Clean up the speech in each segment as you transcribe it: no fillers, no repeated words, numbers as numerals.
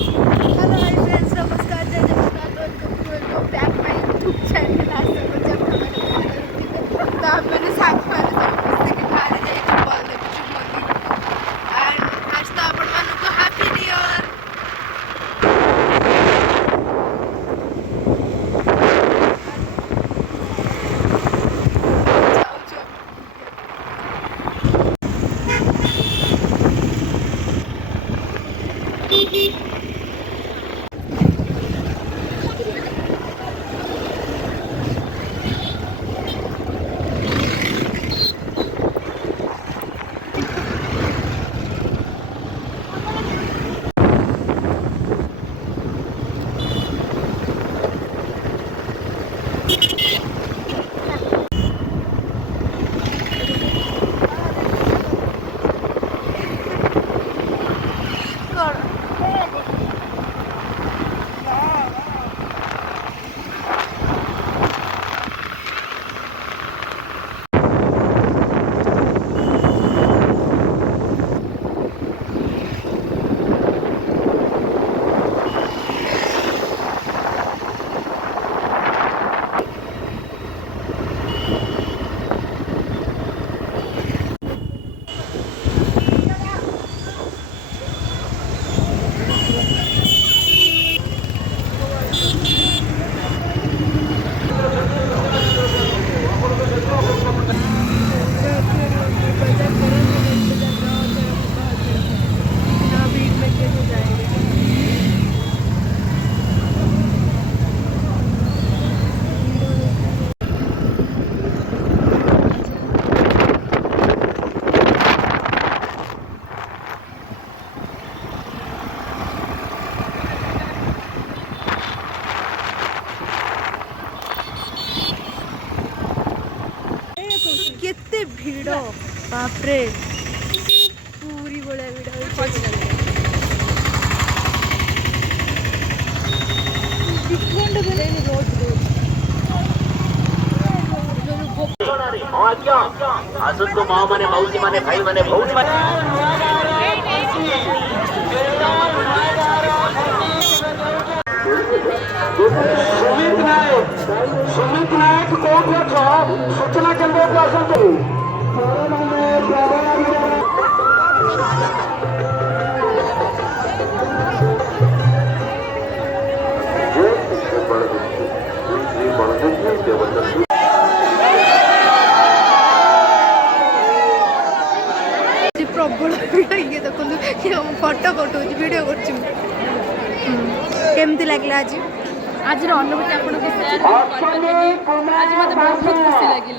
Hello hi friends, नमस्कार, जय Jagannath, welcome back my YouTube channel. आज तो मैंने साथ में समस्ते के घर जाइए बोल देछु मोदी एंड आज तो आपण मानको हैप्पी न्यू ईयर। केते भीड़ बापरे पूरी बड़ा भीड़ आसतु माँ माने मौसी माने भाई माने भौजी माने सुमित नायक कोर्ट सूचना केंद्र को आसतु प्रबल ये देखो फोटो कटो वीडियो करमती लगे आज आज अनुभूति आपको शेयर आज मत बहुत खुशी लगे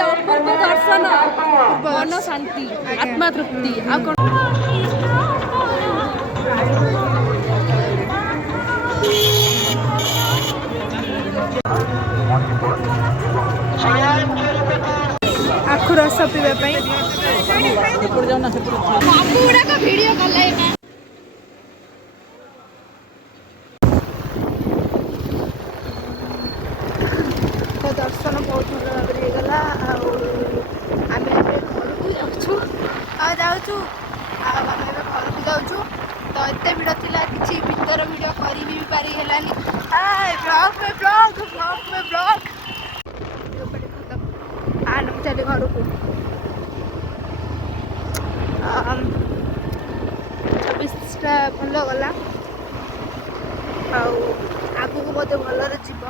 अपूर्व दर्शन मन शांति आत्मा तृप्ति आखु रस पीवाई वीडियो तो दर्शन बहुत भल भाव होगा आम घर को जाऊँ घर को जाऊँ तो एत भिड़ था कि भीतर भिड कर पारिलानी ब्लॉग आन चले घर को 26टा भल गला आगू मत भलरे जीव।